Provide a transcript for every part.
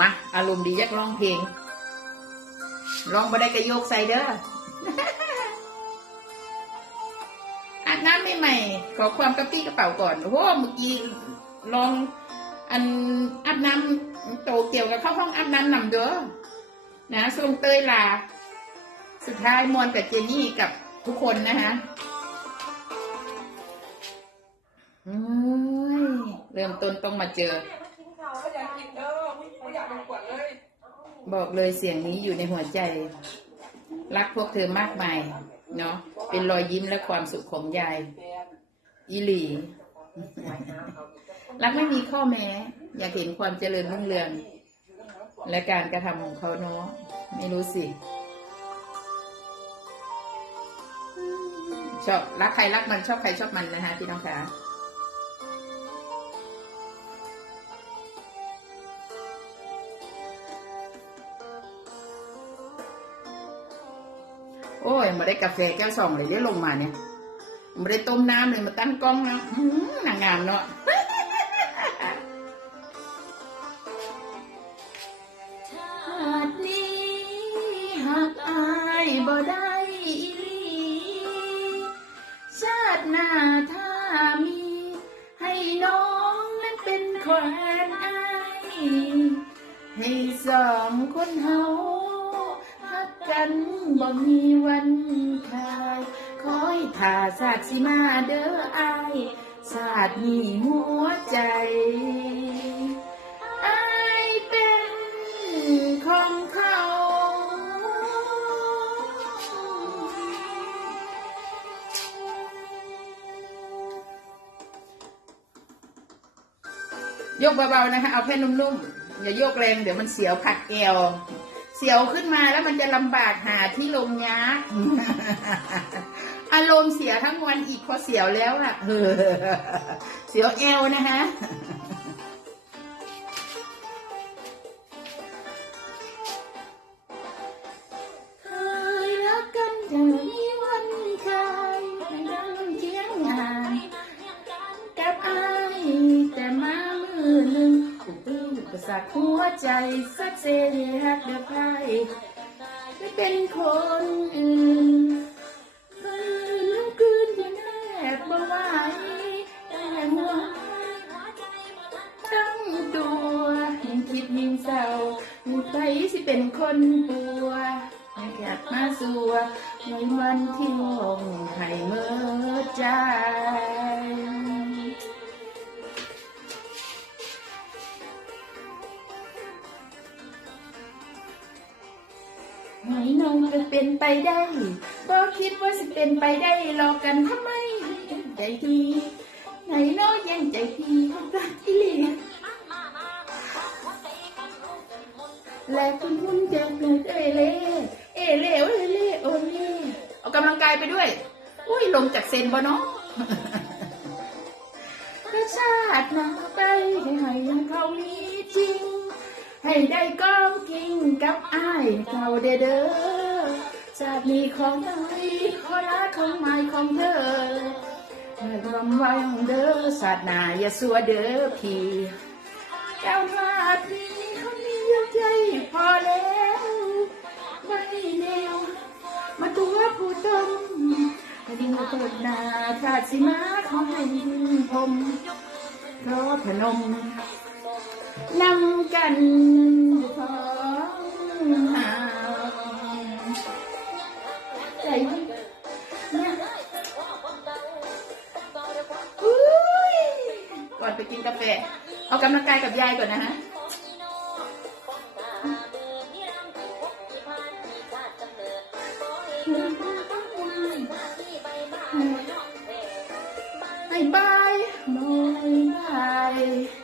มาอารมณ์ดียักร้องเพลงร้องมาได้กระโยกใส่เด้ออาบน้ำใหม่ๆขอความกระปี้กระเป๋าก่อนโอ้โหเมื่อกี้ลอง อันอาบน้ำโตเกี่ยวกับเข้าห้องอาบน้ำนำเด้อนะสลงเตยลาสุดท้ายมวนกับเจนี่กับทุกคนนะคะเริ่มต้นต้องมาเจอ อยากกินเด้อไม่อยากเป็นกวดเลย บอกเลยเสียงนี้อยู่ในหัวใจ รักพวกเธอมากมาย เนาะเป็นรอยยิ้มและความสุขของยายอีหลี รักไม่มีข้อแม้ อยากเห็นความเจริญรุ่งเรือง และการกระทำของเขาเนาะไม่รู้สิชอบรักใครรักมันชอบใครชอบมันนะคะพี่น้องคะ มาได้กาแฟแก้วสองเลยได้ลงมาเนี่ยมาได้ต้มน้ำเลยมาตั้งกล้องนะอื้อหือนางงามเนาะชาตินี้หากอบ่ได้อีลีชาติหน้าถ้ามี ให้น้องนั้นเป็นแควนอายให้สองคนเฮา กันบ่มีวันคายคอยท่าศาสตร์สิมาเด้ออายศาสตร์มีหัวใจอายเป็นของเขายกเบาๆนะคะ เอาแค่นุ่มๆ อย่าโยกแรงเดี๋ยวมันเสียวผัดแอว สียวขึ้นมาแล้วมันจะลำบากหาที่ลงยาอารมณ์เสียทั้งวันอีกพอเสียวแล้วอะเออเสียวเอวนะคะ หัวใจสักเซเรียกเดือดไพไม่เป็นคนอื่นคืนคืนที่แนบมาไหวแต่หัวตั้งตัวยังคิดยิ่งเศร้ามีใครสิเป็นคนปัวให้กบมาสู่ในวันที่โลงให้เมื่อใจ น้องจะเป็นไปได้ก็คิดว่าสิเป็นไปได้หลอกันทำไมใจดีไหนน้อยยังใจดีคนรักที่เหลียและคุณคุณจะเกิดเอเล่เอเล่เอเล่โอเล่เอากำลังกายไปด้วย อุ้ยลงจากเซนบ่เนาะกระชาติหน้าไปให้ให้ยังเขามีจริง ให้ได้ก้อมกินกับอ้ายเขาเด้อเด้อชาตินี้ของเอ้ยขอรักของหมายของเธอรวมไว้ของเด้อศาสนาอย่าสัวเด้อพี่แก้วมาพี่เขามีเยอะใจพอแล้วไม่แนวมาตัวผู้ต้มกระดิ่งเปิดนาขาดสิมาของเป็นผมเพราะพนม นั่งกันท้องหาใจเนี่ยอุ้ยก่อนไปกินกาแฟ เอากำลังกายกับยายก่อนนะฮะบายบายบายบาย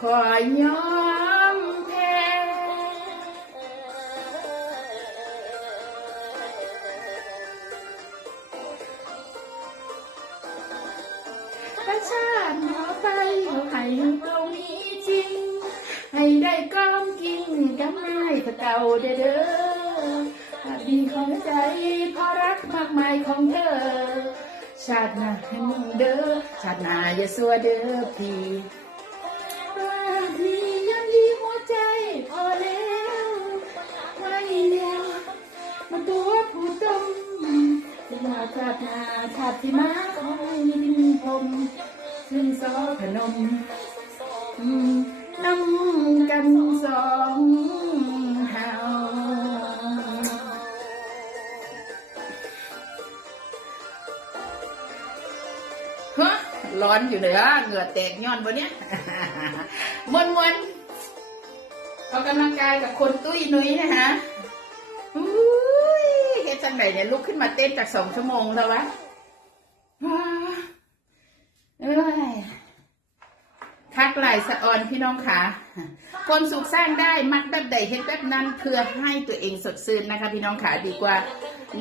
ขอยอมแพ้ประชาติหมอไปเขาให้ตรงนี้จริง ให้ได้ก้อมกินกับนายพระเก่าเด้อเด้อหากดีของใจเพราะรักมากมายของเธอ ชาติหน้าให้มึงเด้อ ชาติหน้าอย่าสัวเด้อพี่ อพนมอืมน้ำกันสองเฮาฮะร้อนอยู่เลยอะเหงื่อแตกย้อนบนเนี้ยมวนมวนออกกำลังกายกับคนตุ้ยนุ้ยนะคะอุ้ยเฮ็ดจังไหนเนี่ยลุกขึ้นมาเต้นจากสองชั่วโมงแล้ววะ ว้าเอ้ยทักไหลสะ อนพี่น้องค่ะความสุขสร้างได้มักแบบใดเฮ็ดแบบนั้นเพื่อให้ตัวเองสดชื่นนะคะ พี่น้องค่ะดีกว่า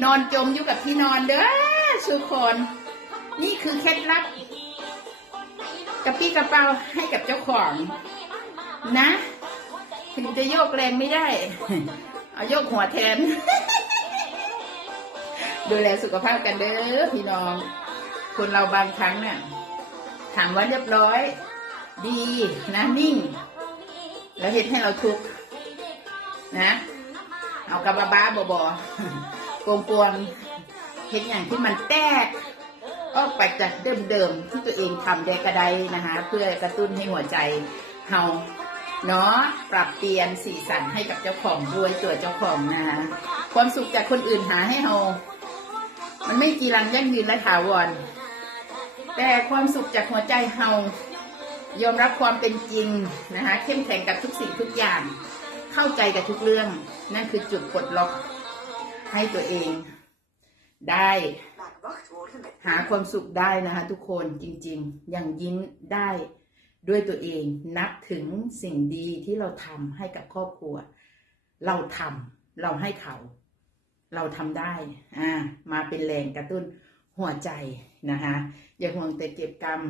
นอนจมอยู่กับที่นอนเด้อทุกคน นี่คือเคล็ดลับกระปี้กระเป๋าให้กับเจ้าของนะ ถึงจะโยกแรงไม่ได้ เอาโยกหัวแทน ดูแลสุขภาพกันเด้อพี่น้อง คนเราบางครั้งเนี่ยถามว่าเรียบร้อย ดีนะนิ่ง แล้วเห็นให้เราทุกนะ เอากระบาบ้าบอบอโกงปวงเห็นอย่างที่มันแตกออกไปจากเดิมๆที่ตัวเองทำได้กระไดนะคะ เพื่อกระตุ้นให้หัวใจเฮาเนาะปรับเปลี่ยนสีสันให้กับเจ้าของด้วยตัวเจ้าของนะคะความสุขจากคนอื่นหาให้เฮามันไม่กีรังยั่งยืนและถาวรแต่ความสุขจากหัวใจเฮา ยอมรับความเป็นจริงนะคะเข้มแข็งกับทุกสิ่งทุกอย่าง เข้าใจกับทุกเรื่อง นั่นคือจุดปลดล็อกให้ตัวเอง ได้หาความสุขได้นะคะทุกคนจริงๆ อย่างยิ้มได้ด้วยตัวเองนับถึงสิ่งดีที่เราทำให้กับครอบครัว เราทำเราให้เขา เราทำได้อ่ามาเป็นแรงกระตุ้นหัวใจนะคะอย่าห่วงแต่เก็บกรรม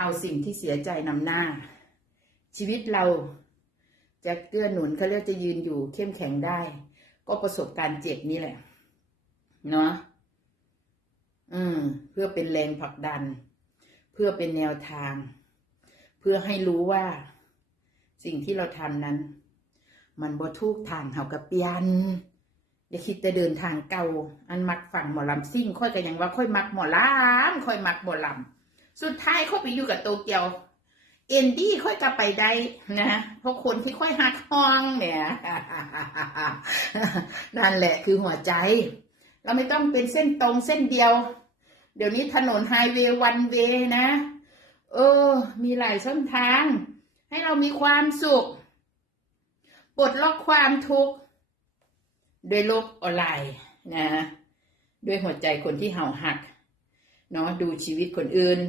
เอาสิ่งที่เสียใจนำหน้า ชีวิตเราจะเกื้อหนุนเขาเรียกจะยืนอยู่เข้มแข็งได้ ก็ประสบการณ์เจ็บนี่แหละ เนาะอืม เพื่อเป็นแรงผลักดัน เพื่อเป็นแนวทาง เพื่อให้รู้ว่า สิ่งที่เราทำนั้น มันบ่ทุกทางเฮากระเปียนอย่าคิดจะเดินทางเก่า อันมักฝั่งหมอลำซิ่ง ค่อยก็ยังว่าค่อยมักหมอลำค่อยมักหมอลำ สุดท้ายค่อยไปอยู่กับโตเกียว เอ็นดี้ค่อยกลับไปได้นะเพราะคนที่ค่อยหักห้องเนี่ยนั่นแหละคือหัวใจ เราไม่ต้องเป็นเส้นตรงเส้นเดียว เดี๋ยวนี้ถนนไฮเวย์วันเวย์นะ เออ มีหลายช่องทาง ให้เรามีความสุขปลดล็อกความทุกข์ด้วยโลกออนไลน์นะด้วยหัวใจคนที่เห่าหักเนาะดูชีวิตคนอื่น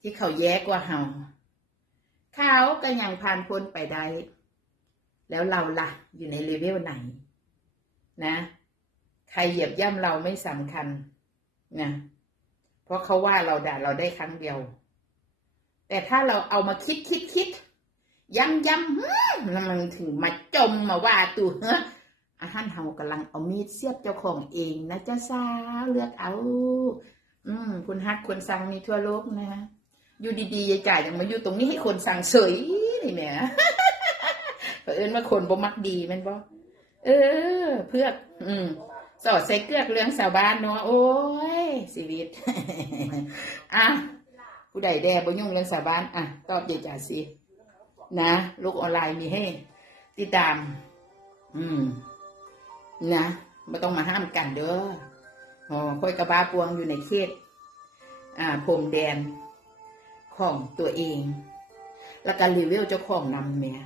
ที่เขาแย่กว่าเห่าเขาก็ยังผ่านพ้นไปได้ แล้วเราล่ะ อยู่ในเลเวลไหน นะ ใครเหยียบย่ำเราไม่สำคัญนะเพราะเขาว่าเราด่าเราได้ครั้งเดียว แต่ถ้าเราเอามาคิดคิดคิดย้ำย้ำแล้วมันถึงมาจมมาว่าตัวเฮ้ออาหารเฮากำลังเอามีดเสียบเจ้าของเองนะเจ้าสาวเลือกเอา อืมคุณฮักคนสั่งมีทั่วโลกนะ อยู่ดีๆยายจ่ายยังมาอยู่ตรงนี้ให้คนสั่งเฉยนี่แหม่เผอิญว่าคนบ่มักดีแมันบ่เออ เพื่อกอืมสอดใส่เกลือกเรื่องชาวบ้านเนาะโอ้ยชีวิตอะผู้ใดแดบ่ยุ่งเรื่องชาวบ้านอะตอบยายจ่าสินะลูกออนไลน์มีให้ติดตาม อืม นะไม่ต้องมาห้ามกันเด้ออ๋อค่อยกระบ้าปวงอยู่ในเขตอ่าพรมแดน ของตัวเอง แล้วก็รีวิวเจ้าของนำเมีย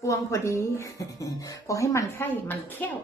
ปวงพอดี พอให้มันไข่มันแค้ว